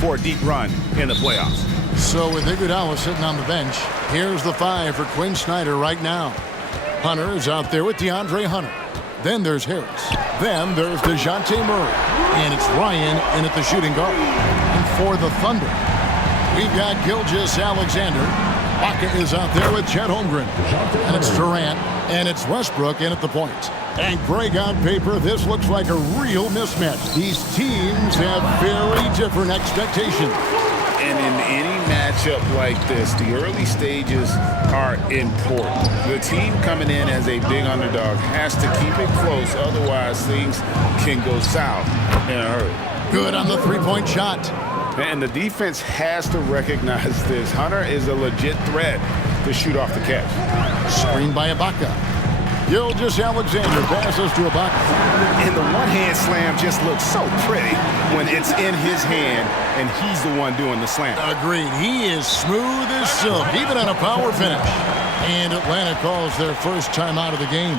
for a deep run in the playoffs. So with Iguodala sitting on the bench, here's the 5 for Quinn Snyder right now. Hunter is out there with DeAndre Hunter. Then there's Harris. Then there's DeJounte Murray. And it's Ryan in at the shooting guard. And for the Thunder, we've got Gilgeous-Alexander. Baca is out there with Chet Holmgren. And it's Durant. And it's Westbrook in at the point. And Greg, on paper, this looks like a real mismatch. These teams have very different expectations. And in any matchup like this, the early stages are important. The team coming in as a big underdog has to keep it close, otherwise things can go south in a hurry. Good on the three-point shot. And the defense has to recognize this. Hunter is a legit threat to shoot off the catch. Screen by Ibaka. Gilgeous-Alexander passes to Ibaka. And the one-hand slam just looks so pretty when it's in his hand and he's the one doing the slam. Agreed. He is smooth as silk, even on a power finish. And Atlanta calls their first time out of the game.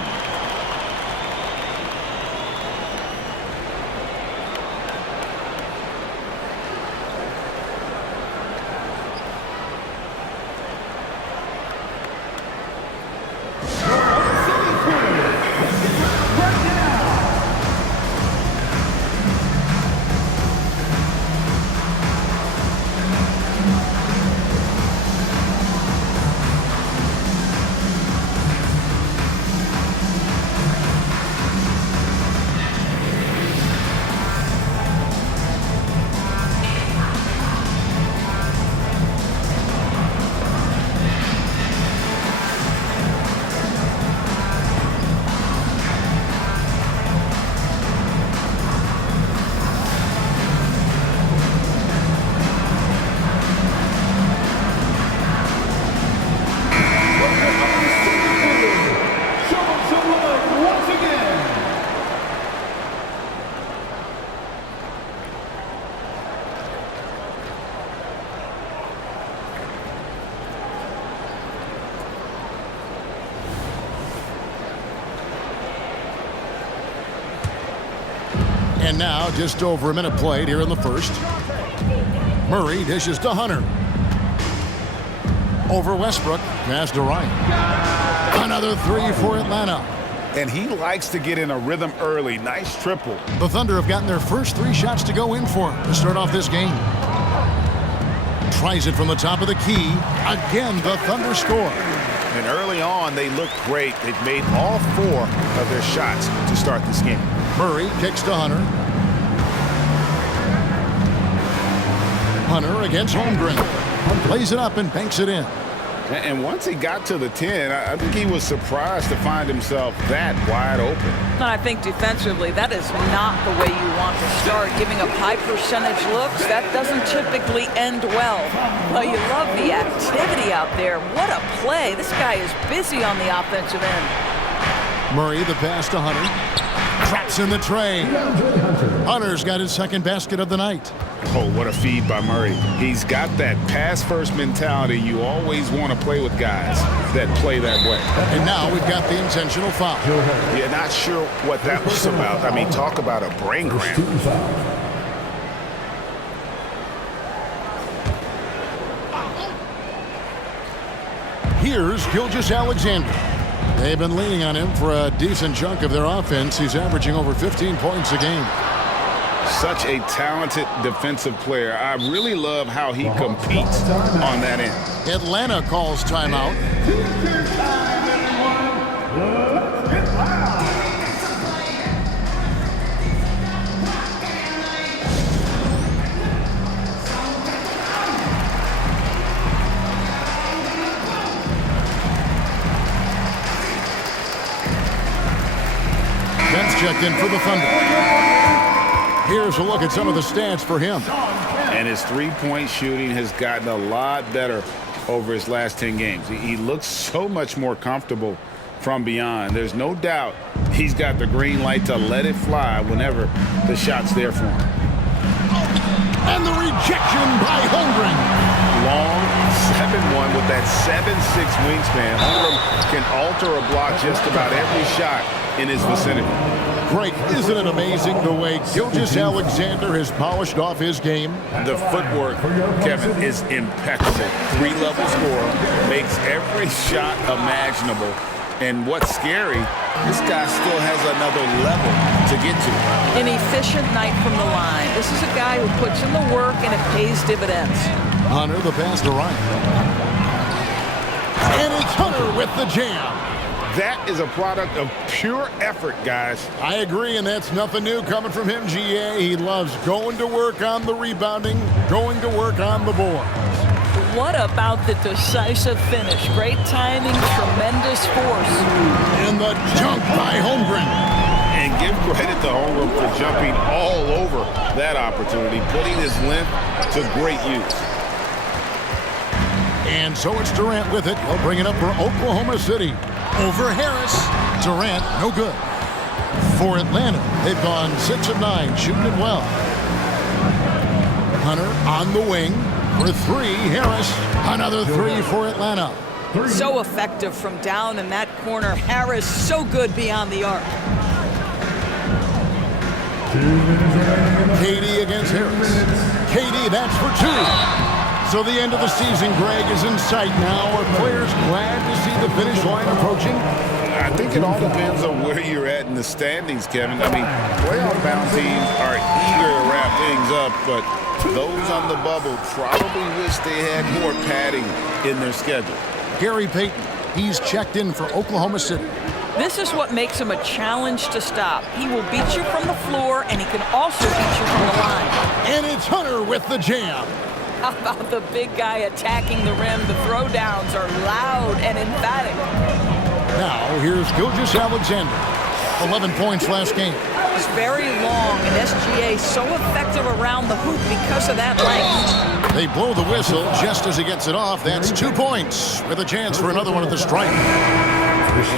And now, just over a minute played here in the first. Murray dishes to Hunter. Over Westbrook, pass to Ryan. Another three for Atlanta. And he likes to get in a rhythm early. Nice triple. The Thunder have gotten their first 3 shots to go in for him to start off this game. Tries it from the top of the key. Again, the Thunder score. And early on, they looked great. They've made all 4 of their shots to start this game. Murray kicks to Hunter. Hunter against Holmgren. Plays it up and banks it in. And once he got to the 10, I think he was surprised to find himself that wide open. And I think defensively, that is not the way you want to start. Giving up high percentage looks, that doesn't typically end well. But you love the activity out there. What a play. This guy is busy on the offensive end. Murray, the pass to Hunter. Traps in the tray. Hunter's got his second basket of the night. Oh, what a feed by Murray. He's got that pass-first mentality. You always want to play with guys that play that way. And now we've got the intentional foul. Yeah, not sure what that was about. I mean, talk about a brain cramp. Here's Gilgeous-Alexander. They've been leaning on him for a decent chunk of their offense. He's averaging over 15 points a game. Such a talented defensive player. I really love how he competes on that end. Atlanta calls timeout. Ben's checked in for the Thunder. Here's a look at some of the stats for him. And his three-point shooting has gotten a lot better over his last 10 games. He looks so much more comfortable from beyond. There's no doubt he's got the green light to let it fly whenever the shot's there for him. And the rejection by Holmgren. Long 7-1 one with that 7'6" wingspan. Holmgren can alter a block just about every shot in his vicinity. Greg, isn't it amazing the way Gilgeous-Alexander has polished off his game? The footwork, Kevin, is impeccable. Three-level scorer, makes every shot imaginable. And what's scary, this guy still has another level to get to. An efficient night from the line. This is a guy who puts in the work and it pays dividends. Hunter, the pass to Ryan. And it's Hunter with the jam. That is a product of pure effort, guys. I agree, and that's nothing new coming from him, GA. He loves going to work on the rebounding, going to work on the board. What about the decisive finish? Great timing, tremendous force. And the jump by Holmgren. And give credit to Holmgren for jumping all over that opportunity, putting his length to great use. And so it's Durant with it. He'll bring it up for Oklahoma City. Over Harris. Durant, no good. For Atlanta, they've gone 6 of 9, shooting it well. Hunter on the wing. For 3, Harris. Another 3 for Atlanta. So effective from down in that corner. Harris, so good beyond the arc. KD against Harris. KD, that's for 2. So the end of the season, Greg, is in sight now. Are players glad to see the finish line approaching? I think it all depends on where you're at in the standings, Kevin. I mean, playoff-bound teams are eager to wrap things up, but those on the bubble probably wish they had more padding in their schedule. Gary Payton, he's checked in for Oklahoma City. This is what makes him a challenge to stop. He will beat you from the floor, and he can also beat you from the line. And it's Hunter with the jam. How about the big guy attacking the rim? The throwdowns are loud and emphatic. Now, here's Gilgeous-Alexander. 11 points last game. He's very long, and SGA so effective around the hoop because of that length. They blow the whistle just as he gets it off. That's 2 points with a chance for another one at the stripe.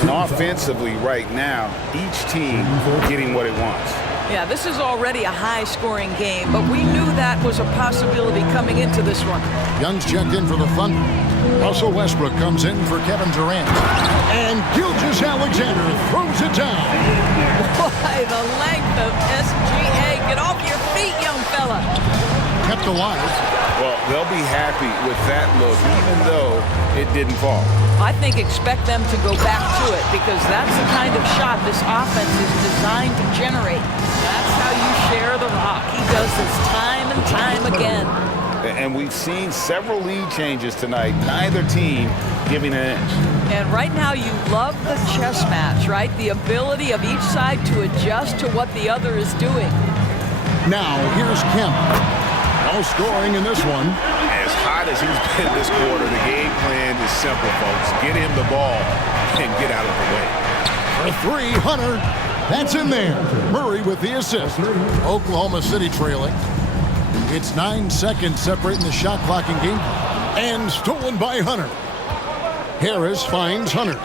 And offensively right now, each team getting what it wants. Yeah, this is already a high-scoring game, but we knew that was a possibility coming into this one. Young's checked in for the Thunder. Russell Westbrook comes in for Kevin Durant. And Gilgeous-Alexander throws it down. Boy, the length of SGA. Get off your feet, young fella. Kept alive. Well, they'll be happy with that look, even though it didn't fall. I think expect them to go back to it because that's the kind of shot this offense is designed to generate. That's how you share the rock. He does this time and time again. And we've seen several lead changes tonight, neither team giving an inch. And right now you love the chess match, right? The ability of each side to adjust to what the other is doing. Now, here's Kemp. No scoring in this one. As hot as he's been this quarter, the game plan is simple, folks. Get him the ball and get out of the way. For 3, Hunter. That's in there. Murray with the assist. Oklahoma City trailing. It's 9 seconds separating the shot clock and game clock. And stolen by Hunter. Harris finds Hunter.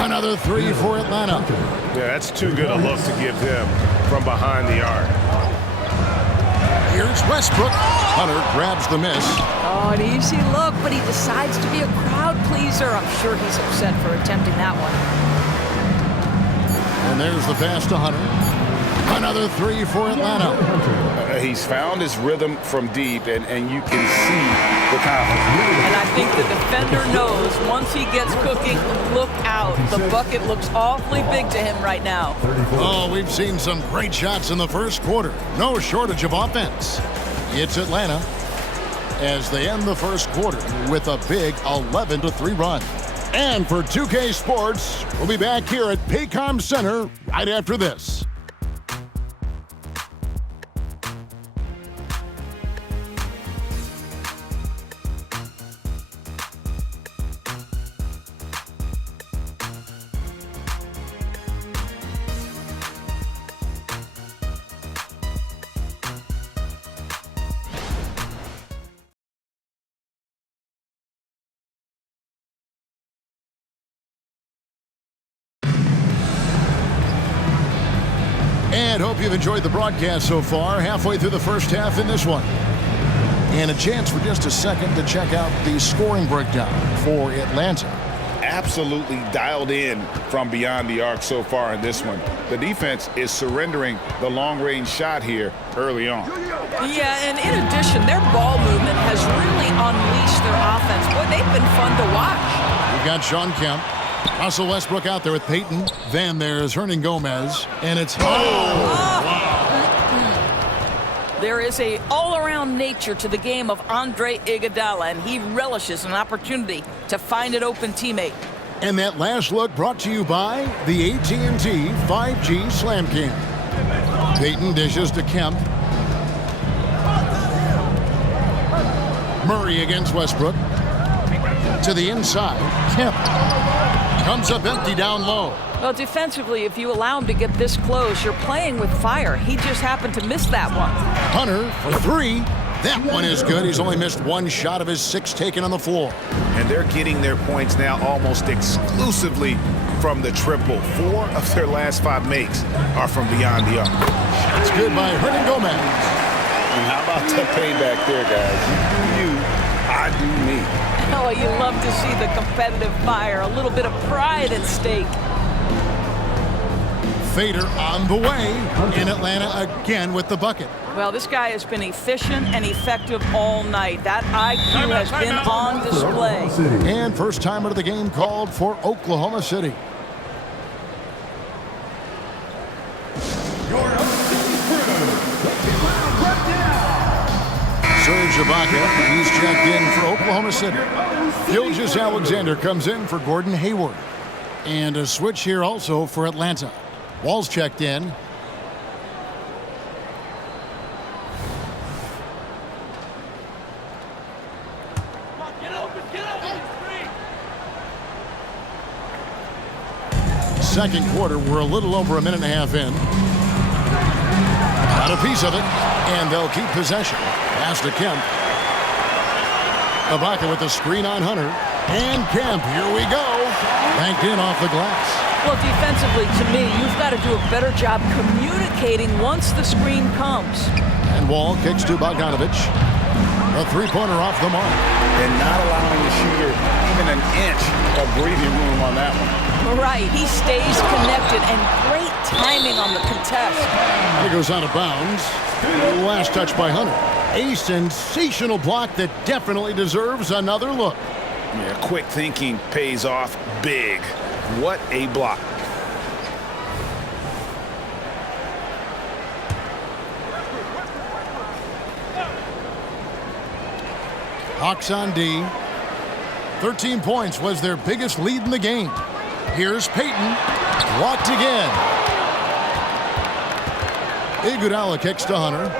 Another 3 for Atlanta. Yeah, that's too good a look to give them from behind the arc. Here's Westbrook. Hunter grabs the miss. Oh, an easy look, but he decides to be a crowd pleaser. I'm sure he's upset for attempting that one. And there's the pass to Hunter. Another 3 for Atlanta. He's found his rhythm from deep, and you can see the confidence. And I think the defender knows once he gets cooking, look out. The bucket looks awfully big to him right now. Oh, we've seen some great shots in the first quarter. No shortage of offense. It's Atlanta as they end the first quarter with a big 11-3 run. And for 2K Sports, we'll be back here at Paycom Center right after this. And hope you've enjoyed the broadcast so far. Halfway through the first half in this one. And a chance for just a second to check out the scoring breakdown for Atlanta. Absolutely dialed in from beyond the arc so far in this one. The defense is surrendering the long-range shot here early on. Yeah, and in addition, their ball movement has really unleashed their offense. Boy, they've been fun to watch. We've got Sean Kemp. Russell Westbrook out there with Peyton. Then there's Hernan Gomez. And it's... There is a all-around nature to the game of Andre Iguodala, and he relishes an opportunity to find an open teammate. And that last look brought to you by the AT&T 5G Slam Cam. Peyton dishes to Kemp. Murray against Westbrook. To the inside. Kemp comes up empty down low. Well, defensively, if you allow him to get this close, you're playing with fire. He just happened to miss that one. Hunter for three. That one is good. He's only missed one shot of his 6 taken on the floor. And they're getting their points now almost exclusively from the triple. 4 of their last 5 makes are from beyond the arc. It's good by Hernan Gomez. And how about the payback there, guys? You, I do me. Oh, you love to see the competitive fire. A little bit of pride at stake. Fader on the way in Atlanta again with the bucket. Well, this guy has been efficient and effective all night. That IQ has been on display. And first time out of the game called for Oklahoma City. Serge Ibaka, he's checked in for Oklahoma City. Gilgeous-Alexander comes in for Gordon Hayward. And a switch here also for Atlanta. Wall's checked in. Second quarter, we're a little over a minute and a half in. Got a piece of it, and they'll keep possession. Pass to Kemp. Ibaka with the screen on Hunter. And Kemp, here we go. Banked in off the glass. Well, defensively, to me, you've got to do a better job communicating once the screen comes. And Wall kicks to Bogdanovich. A three-pointer off the mark. And not allowing the shooter even an inch of breathing room on that one. Right, he stays connected, and great timing on the contest. He goes out of bounds. Last touch by Hunter. A sensational block that definitely deserves another look. Yeah, quick thinking pays off big. What a block. Hawks on D. 13 points was their biggest lead in the game. Here's Peyton. Blocked again. Iguodala kicks to Hunter.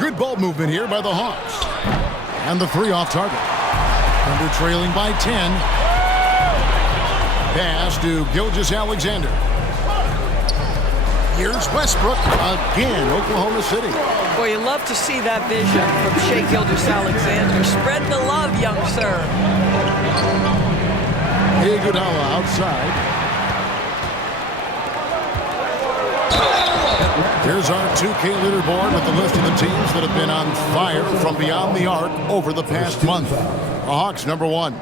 Good ball movement here by the Hawks. And the 3 off target. Thunder trailing by 10. Pass to Gilgeous-Alexander. Here's Westbrook again, Oklahoma City. Boy, you love to see that vision from Shai Gilgeous-Alexander. Spread the love, young sir. Iguodala outside. Here's our 2K leaderboard with the list of the teams that have been on fire from beyond the arc over the past month. The Hawks, number 1.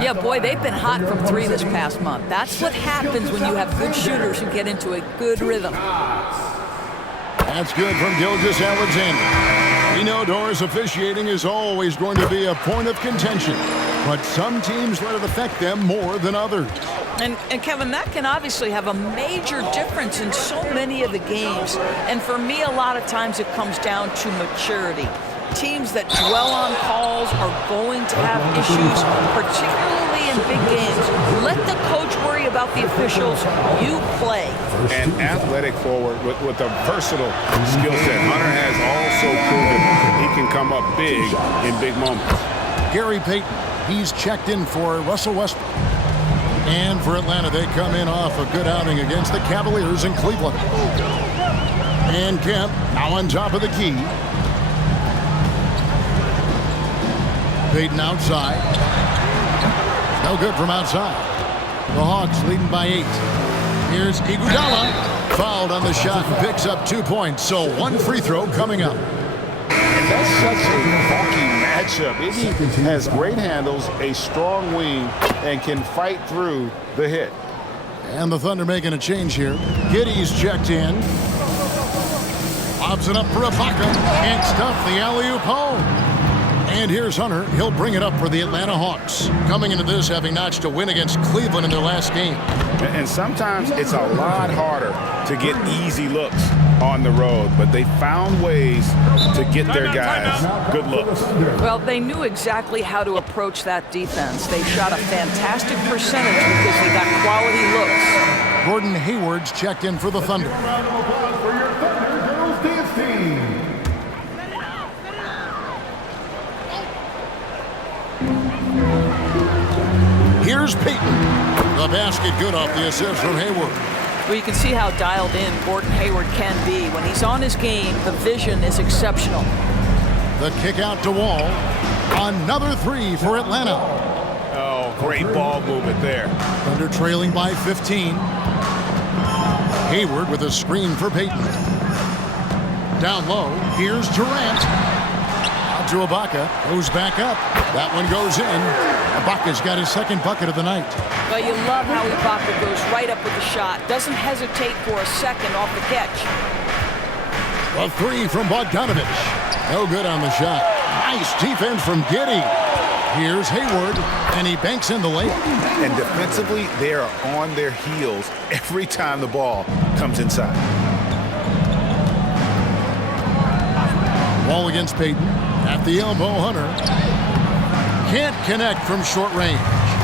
Yeah, boy, they've been hot from 3 this past month. That's what happens when you have good shooters who get into a good rhythm. That's good from Gilgeous-Alexander. We know Doris officiating is always going to be a point of contention, but some teams let it affect them more than others. And Kevin, that can obviously have a major difference in so many of the games. And for me, a lot of times it comes down to maturity. Teams that dwell on calls are going to have issues, particularly in big games. Let the coach worry about the officials. You play. An athletic forward with a versatile skill set. Hunter has also proven he can come up big in big moments. Gary Payton, he's checked in for Russell Westbrook. And for Atlanta, they come in off a good outing against the Cavaliers in Cleveland. And Kemp now on top of the key. Payton outside. No good from outside. The Hawks leading by 8. Here's Iguodala. Fouled on the shot and picks up 2 points. So 1 free throw coming up. And that's such a funky matchup. Iggy has great handles, a strong wing, and can fight through the hit. And the Thunder making a change here. Giddey's checked in. Lobs it up for Ibaka. Can't stuff the alley-oop home. And here's Hunter. He'll bring it up for the Atlanta Hawks. Coming into this, having notched a win against Cleveland in their last game. And sometimes it's a lot harder to get easy looks on the road, but they found ways to get their guys good looks. Well, they knew exactly how to approach that defense. They shot a fantastic percentage because they got quality looks. Gordon Hayward's checked in for the Thunder. Round of applause for your Thunder Girls Dance Team. Here's Payton. The basket good off the assist from Hayward. Well, you can see how dialed in Gordon Hayward can be. When he's on his game, the vision is exceptional. The kick out to Wall. Another three for Atlanta. Oh, great ball movement there. Thunder trailing by 15. Hayward with a screen for Payton. Down low, here's Durant. Out to Ibaka, goes back up. That one goes in. Ibaka's got his second bucket of the night. Well, you love how Ibaka goes right up with the shot. Doesn't hesitate for a second off the catch. A three from Bogdanovich. No good on the shot. Nice defense from Giddey. Here's Hayward, and he banks in the layup. And defensively, they are on their heels every time the ball comes inside. Ball against Payton. At the elbow, Hunter. Can't connect from short range.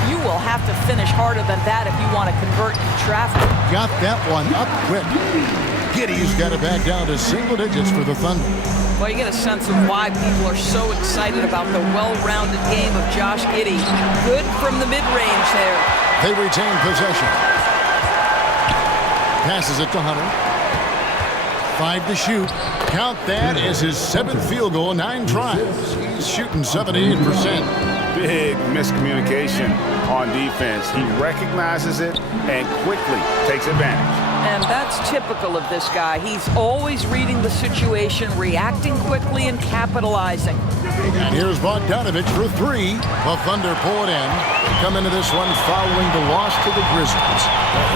You will have to finish harder than that if you want to convert in traffic. Got that one up quick. Giddey's got it back down to single digits for the Thunder. Well, you get a sense of why people are so excited about the well-rounded game of Josh Giddey. Good from the mid-range there. They retain possession. Passes it to Hunter. 5 to shoot. Count that as his 7th field goal, 9 tries. He's shooting 78%. Big miscommunication on defense. He recognizes it and quickly takes advantage. And that's typical of this guy. He's always reading the situation, reacting quickly, and capitalizing. And here's Bogdanovich for 3. The Thunder pull it in. Come into this one following the loss to the Grizzlies.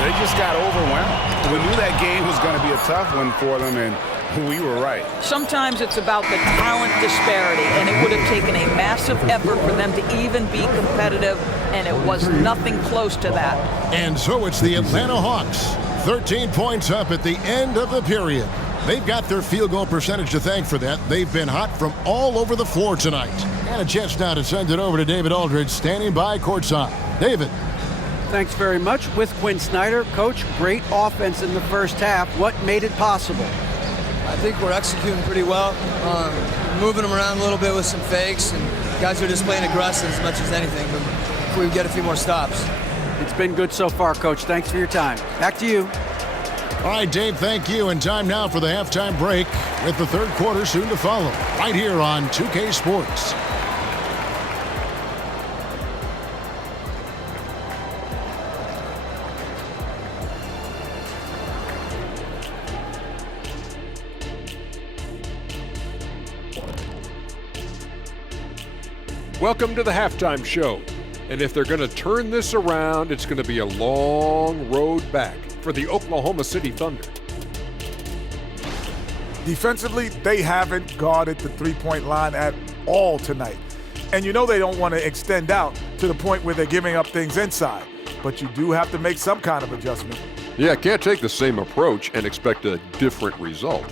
They just got overwhelmed. We knew that game was going to be a tough one for them, and we were right. Sometimes it's about the talent disparity, and it would have taken a massive effort for them to even be competitive, and it was nothing close to that. And so it's the Atlanta Hawks. 13 points up at the end of the period. They've got their field goal percentage to thank for that. They've been hot from all over the floor tonight. And a chance now to send it over to David Aldridge, standing by courtside. David. Thanks very much. With Quinn Snyder, Coach, great offense in the first half. What made it possible? I think we're executing pretty well. Moving them around a little bit with some fakes, and guys are just playing aggressive as much as anything. But if we get a few more stops. It's been good so far, Coach. Thanks for your time. Back to you. All right, Dave, thank you. And time now for the halftime break with the third quarter soon to follow. Right here on 2K Sports. Welcome to the halftime show. And if they're going to turn this around, it's going to be a long road back for the Oklahoma City Thunder. Defensively, they haven't guarded the three-point line at all tonight. And you know they don't want to extend out to the point where they're giving up things inside. But you do have to make some kind of adjustment. Yeah, can't take the same approach and expect a different result.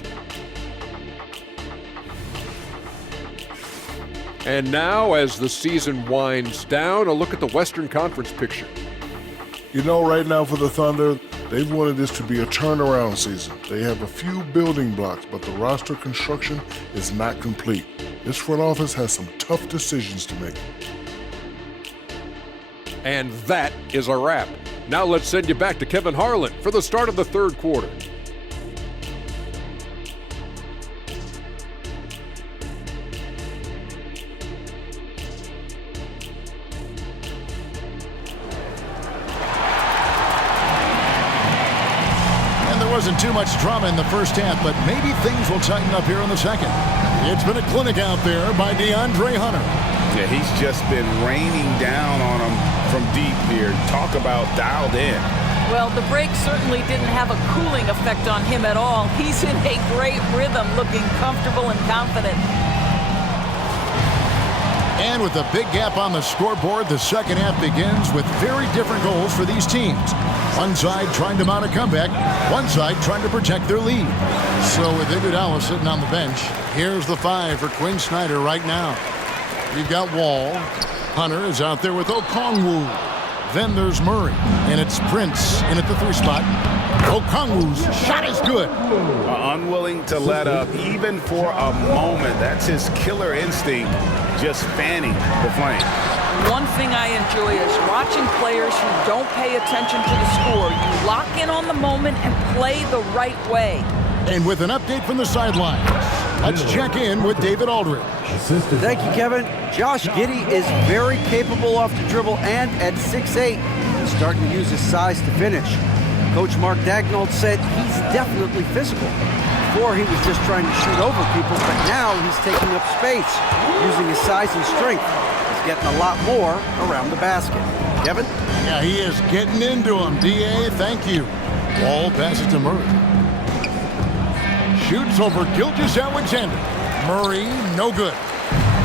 And now, as the season winds down, a look at the Western Conference picture. You know, right now for the Thunder, they've wanted this to be a turnaround season. They have a few building blocks, but the roster construction is not complete. This front office has some tough decisions to make. And that is a wrap. Now let's send you back to Kevin Harlan for the start of the third quarter. wasn't too much drama in the first half, but maybe things will tighten up here in the second. It's been a clinic out there by DeAndre Hunter. Yeah, he's just been raining down on him from deep here. Talk about dialed in. Well, the break certainly didn't have a cooling effect on him at all. He's in a great rhythm, looking comfortable and confident. And with a big gap on the scoreboard, the second half begins with very different goals for these teams. One side trying to mount a comeback, one side trying to protect their lead. So with Iguodala sitting on the bench, here's the 5 for Quinn Snyder right now. We've got Wall. Hunter is out there with Okongwu. Then there's Murray, and it's Prince in at the 3 spot. Okongwu's shot is good. Unwilling to let up even for a moment. That's his killer instinct, just fanning the flame. One thing I enjoy is watching players who don't pay attention to the score. You lock in on the moment and play the right way. And with an update from the sidelines, let's check in with David Aldridge. Thank you, Kevin. Josh Giddey is very capable off the dribble, and at 6'8", he's starting to use his size to finish. Coach Mark Daigneault said he's definitely physical. Before, he was just trying to shoot over people, but now he's taking up space, using his size and strength. He's getting a lot more around the basket. Kevin? Yeah, he is getting into him. D.A., thank you. Wall passes to Murray. Shoots over Gilgeous-Alexander. Murray, no good.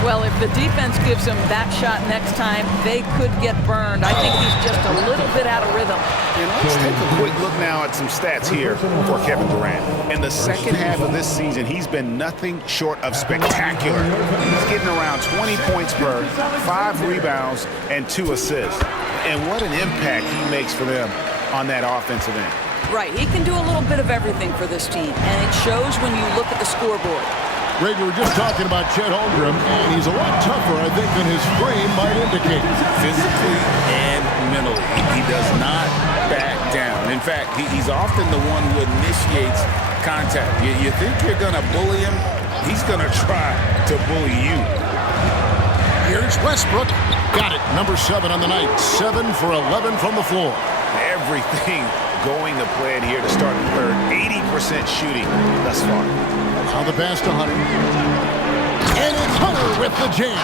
Well, if the defense gives him that shot next time, they could get burned. I think he's just a little bit out of rhythm. And let's take a quick look now at some stats here for Kevin Durant. In the second half of this season, he's been nothing short of spectacular. He's getting around 20 points per, 5 rebounds, and 2 assists. And what an impact he makes for them on that offensive end. Right, he can do a little bit of everything for this team, and it shows when you look at the scoreboard. Greg, we were just talking about Chet Holmgren, and he's a lot tougher, I think, than his frame might indicate. Physically and mentally, he does not back down. In fact, he's often the one who initiates contact. You think you're going to bully him, he's going to try to bully you. Here's Westbrook. Got it. Number 7 on the night. 7 for 11 from the floor. Everything going to plan here to start the third. 80% shooting thus far. Now the pass to Hunter. And it's Hunter with the jam.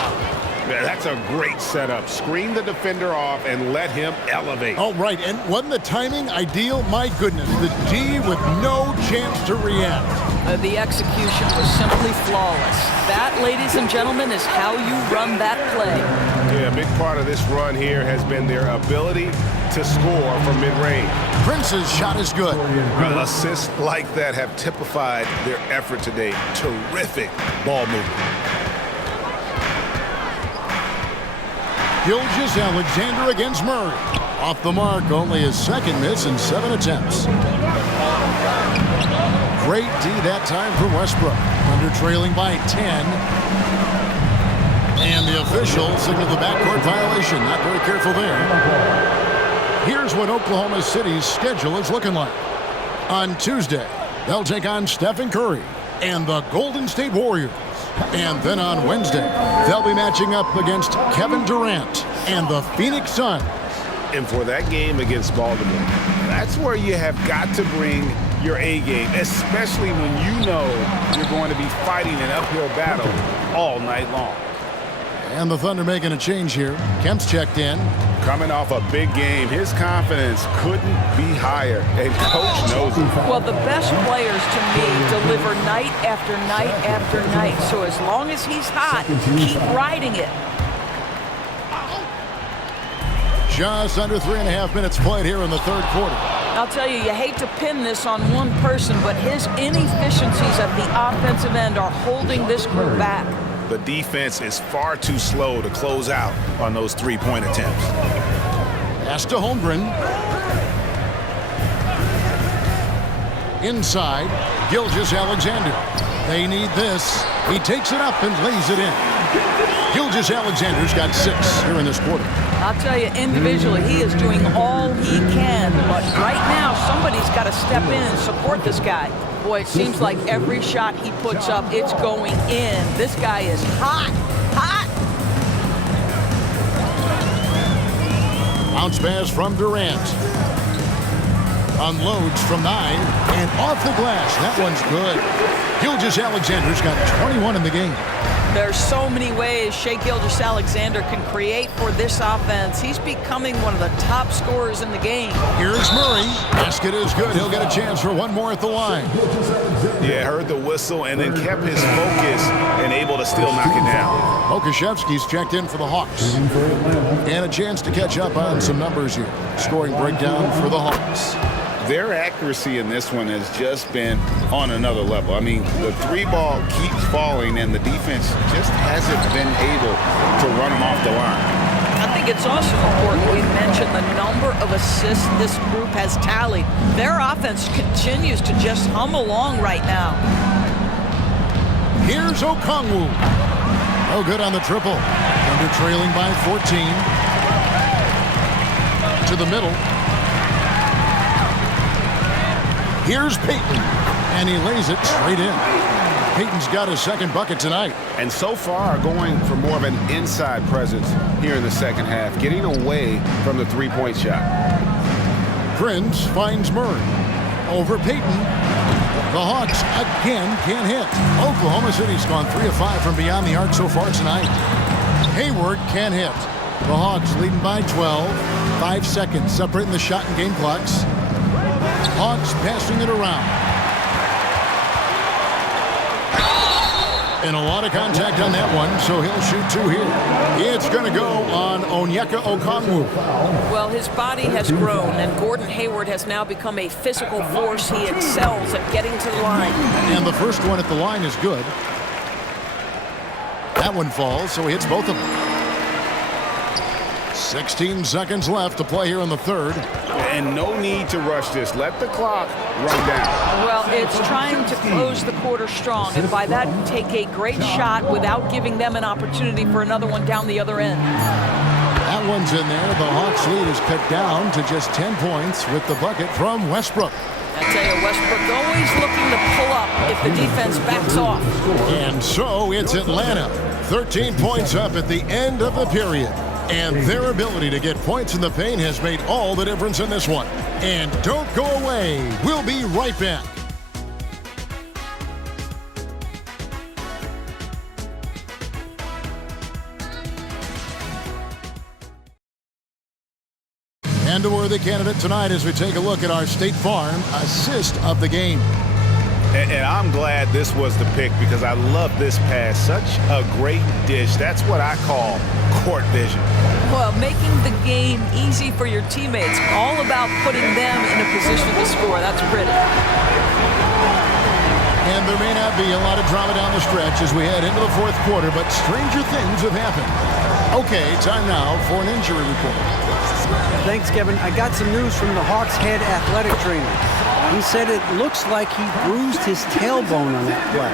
Yeah, that's a great setup. Screen the defender off and let him elevate. Oh, right. And wasn't the timing ideal? My goodness. The D with no chance to react. The execution was simply flawless. That, ladies and gentlemen, is how you run that play. Yeah, a big part of this run here has been their ability to score from mid-range. Prince's shot is good. Assists like that have typified their effort today. Terrific ball movement. Gilgeous-Alexander against Murray. Off the mark, only his second miss in 7 attempts. Great D that time from Westbrook. Under trailing by 10. And the official signaled the backcourt violation. Not very careful there. Here's what Oklahoma City's schedule is looking like. On Tuesday, they'll take on Stephen Curry and the Golden State Warriors. And then on Wednesday, they'll be matching up against Kevin Durant and the Phoenix Suns. And for that game against Baltimore, that's where you have got to bring your A game, especially when you know you're going to be fighting an uphill battle all night long. And the Thunder making a change here. Kemp's checked in. Coming off a big game, his confidence couldn't be higher, and Coach knows it. Well, the best players, to me, deliver night after night after night. So as long as he's hot, keep riding it. Just under 3.5 minutes played here in the third quarter. I'll tell you, you hate to pin this on one person, but his inefficiencies at the offensive end are holding this group back. The defense is far too slow to close out on those three-point attempts. Pass to Holmgren. Inside, Gilgeous-Alexander. They need this. He takes it up and lays it in. Gilgeous-Alexander's got 6 here in this quarter. I'll tell you, individually, he is doing all he can. But right now, somebody's got to step in and support this guy. Boy, it seems like every shot he puts up, it's going in. This guy is hot, hot. Bounce pass from Durant. Unloads from 9 and off the glass. That one's good. Gilgeous-Alexander's got 21 in the game. There's so many ways Shai Gilgeous-Alexander can create for this offense. He's becoming one of the top scorers in the game. Here's Murray. Basket is good. He'll get a chance for one more at the line. Yeah, heard the whistle and then kept his focus and able to still knock it down. Okashevsky's checked in for the Hawks. And a chance to catch up on some numbers here. Scoring breakdown for the Hawks. Their accuracy in this one has just been on another level. I mean, the three ball keeps falling, and the defense just hasn't been able to run them off the line. I think it's also important we mention the number of assists this group has tallied. Their offense continues to just hum along right now. Here's Okongwu. Oh, good on the triple. Thunder trailing by 14. To the middle. Here's Payton, and he lays it straight in. Payton's got his second bucket tonight. And so far, going for more of an inside presence here in the second half, getting away from the three-point shot. Prince finds Murray. Over Payton. The Hawks again can't hit. Oklahoma City's gone 3 of 5 from beyond the arc so far tonight. Hayward can't hit. The Hawks leading by 12. 5 seconds separating the shot and game clocks. Hawks passing it around. And a lot of contact on that one, so he'll shoot 2 here. It's going to go on Onyeka Okongwu. Well, his body has grown, and Gordon Hayward has now become a physical force. He excels at getting to the line. And the first one at the line is good. That one falls, so he hits both of them. 16 seconds left to play here in the third. And no need to rush this. Let the clock run down. Well, it's trying to close the quarter strong, and by that, take a great shot without giving them an opportunity for another one down the other end. That one's in there. The Hawks lead is cut down to just 10 points with the bucket from Westbrook. I tell you, Westbrook always looking to pull up if the defense backs off. And so it's Atlanta. 13 points up at the end of the period. And their ability to get points in the paint has made all the difference in this one. And don't go away. We'll be right back. And a worthy candidate tonight as we take a look at our State Farm assist of the game. And I'm glad this was the pick because I love this pass. Such a great dish. That's what I call court vision. Well, making the game easy for your teammates. All about putting them in a position to score. That's pretty. And there may not be a lot of drama down the stretch as we head into the fourth quarter, but stranger things have happened. Okay, time now for an injury report. Thanks, Kevin. I got some news from the Hawks head athletic trainer. He said it looks like he bruised his tailbone on that play.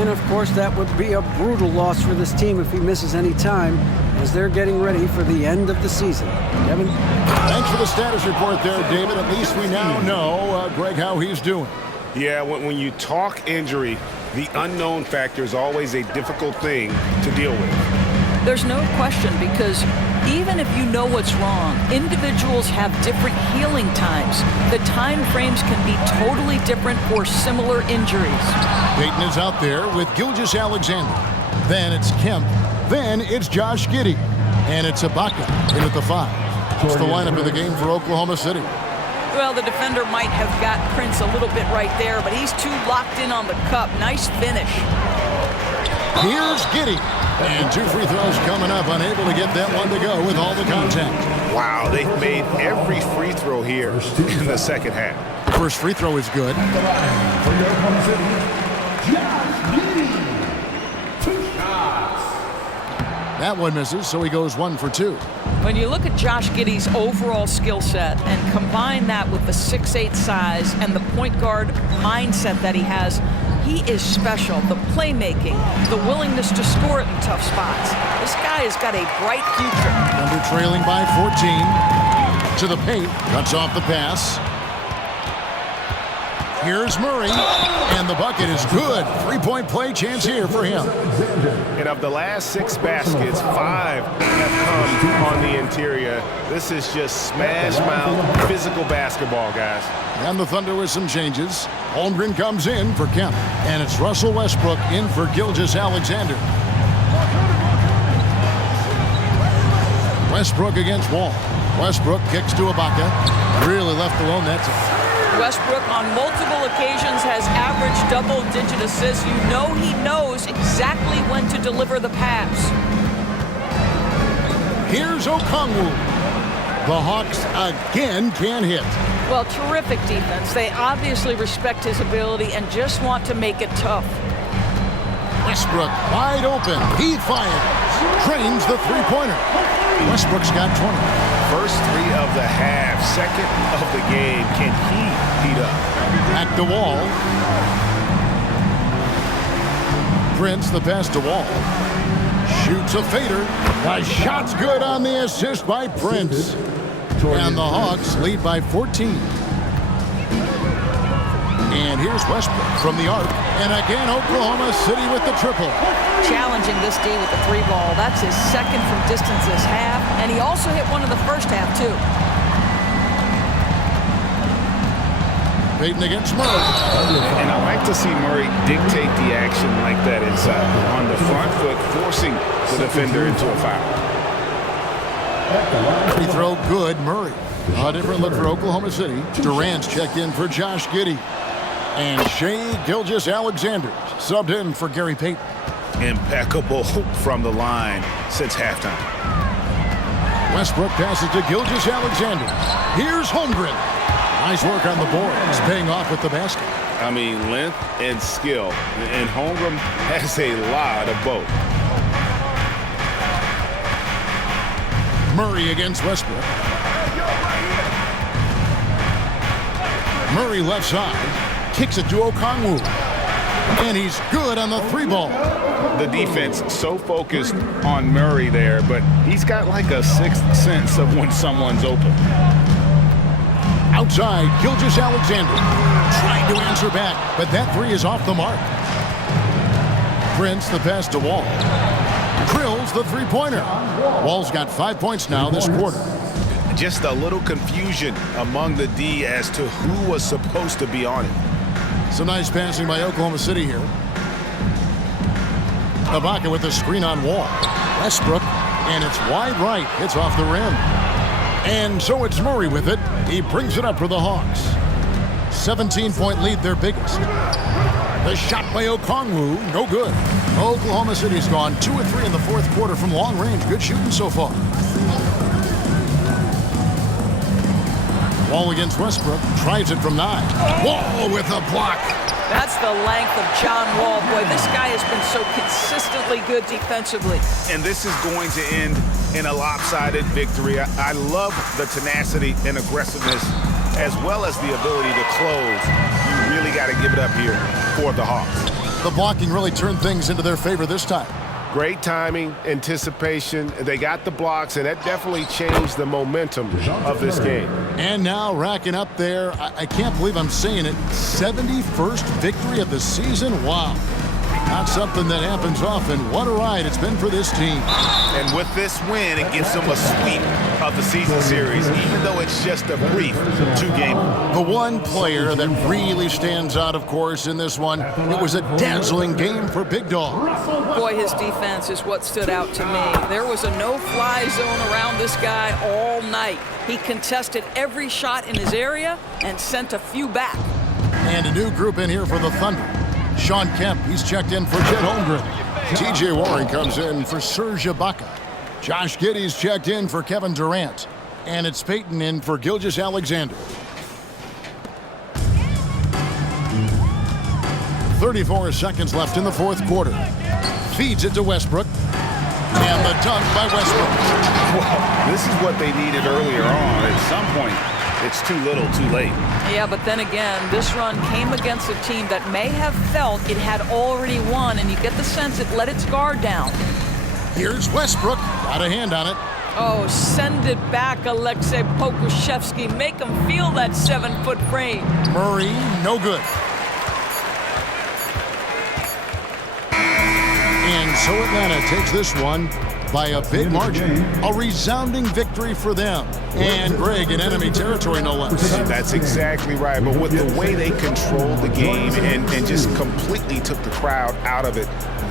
And, of course, that would be a brutal loss for this team if he misses any time as they're getting ready for the end of the season. Kevin? Thanks for the status report there, David. At least we now know, Greg, how he's doing. Yeah, when you talk injury, the unknown factor is always a difficult thing to deal with. There's no question because even if you know what's wrong, individuals have different healing times. The time frames can be totally different for similar injuries. Payton is out there with Gilgeous-Alexander. Then it's Kemp. Then it's Josh Giddey. And it's Ibaka in at the 5. It's the lineup of the game for Oklahoma City. Well, the defender might have got Prince a little bit right there, but he's too locked in on the cup. Nice finish. Here's Giddey. And 2 free throws coming up, unable to get that one to go with all the contact. Wow, they've made every free throw here in the second half. The first free throw is good. For your Oklahoma City, Josh Giddey. 2 shots. That one misses, so he goes 1 for 2. When you look at Josh Giddey's overall skill set and combine that with the 6'8" size and the point guard mindset that he has, he is special. The playmaking, the willingness to score it in tough spots. This guy has got a bright future. Under trailing by 14. To the paint. Cuts off the pass. Here's Murray, and the bucket is good. Three-point play chance here for him. And of the last 6 baskets, 5 have come on the interior. This is just smash mouth physical basketball, guys. And the Thunder with some changes. Holmgren comes in for Kemp, and it's Russell Westbrook in for Gilgeous-Alexander. Westbrook against Wall. Westbrook kicks to Ibaka. Really left alone that time. Westbrook on multiple occasions has averaged double-digit assists. You know he knows exactly when to deliver the pass. Here's Okongwu. The Hawks again can't hit. Well, terrific defense. They obviously respect his ability and just want to make it tough. Westbrook wide open. He fires. Trains the three-pointer. Westbrook's got 20. First 3 of the half, second of the game. Can he heat up? At the Wall. Prince, the pass to Wall. Shoots a fader. The shot's good on the assist by Prince. And the Hawks lead by 14. And here's Westbrook from the arc. And again, Oklahoma City with the triple. Challenging this D with the 3 ball. That's his second from distance this half. And he also hit one in the first half, too. Payton against Murray. And I like to see Murray dictate the action like that inside. On the front foot, forcing the defender into a foul. Free throw good, Murray. A different look for Oklahoma City. Durant's checked in for Josh Giddey. And Shai Gilgeous-Alexander subbed in for Gary Payton. Impeccable from the line since halftime. Westbrook passes to Gilgeous-Alexander. Here's Holmgren. Nice work on the boards, paying off with the basket. I mean, length and skill. And Holmgren has a lot of both. Murray against Westbrook. Murray left side. Kicks it to Okongwu. And he's good on the 3 ball. The defense so focused on Murray there, but he's got like a 6th sense of when someone's open. Outside, Gilgeous-Alexander trying to answer back, but that 3 is off the mark. Prince, the pass to Wall. Drills the three-pointer. Wall's got 5 points now this quarter. Just a little confusion among the D as to who was supposed to be on it. Some nice passing by Oklahoma City here. Ibaka with the screen on Wall. Westbrook, and it's wide right. It's off the rim. And so it's Murray with it. He brings it up for the Hawks. 17-point lead, their biggest. The shot by Okongwu, no good. Oklahoma City's gone 2 of 3 in the 4th quarter from long range. Good shooting so far. Wall against Westbrook. Tries it from 9. Wall with a block. That's the length of John Wall. Boy, this guy has been so consistently good defensively. And this is going to end in a lopsided victory. I love the tenacity and aggressiveness as well as the ability to close. You really got to give it up here for the Hawks. The blocking really turned things into their favor this time. Great timing, anticipation. They got the blocks, and that definitely changed the momentum of this game. And now racking up there, I can't believe I'm saying it, 71st victory of the season. Wow. Not something that happens often. What a ride it's been for this team. And with this win, it gives them a sweep of the season series, even though it's just a brief 2-game. The one player that really stands out, of course, in this one, it was a dazzling game for Big Dog. Boy, his defense is what stood out to me. There was a no-fly zone around this guy all night. He contested every shot in his area and sent a few back. And a new group in here for the Thunder. Sean Kemp, he's checked in for Chet Holmgren. T.J. Warren comes in for Serge Ibaka. Josh Giddey's checked in for Kevin Durant. And it's Payton in for Gilgeous-Alexander. 34 seconds left in the 4th quarter. Feeds it to Westbrook. And the dunk by Westbrook. Well, this is what they needed earlier on. At some point, it's too little, too late. Yeah, but then again, this run came against a team that may have felt it had already won, and you get the sense it let its guard down. Here's Westbrook. Got a hand on it. Oh, send it back, Alexei Pokusevski. Make him feel that 7-foot frame. Murray, no good. So Atlanta takes this one by a big margin. A resounding victory for them. And Greg in enemy territory, no less. That's exactly right. But with the way they controlled the game and just completely took the crowd out of it,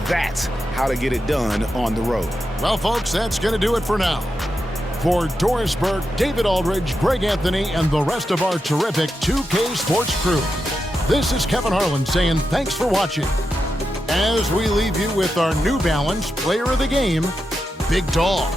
that's how to get it done on the road. Well, folks, that's going to do it for now. For Doris Burke, David Aldridge, Greg Anthony, and the rest of our terrific 2K Sports crew, this is Kevin Harlan saying thanks for watching. As we leave you with our New Balance Player of the Game, Big Dog.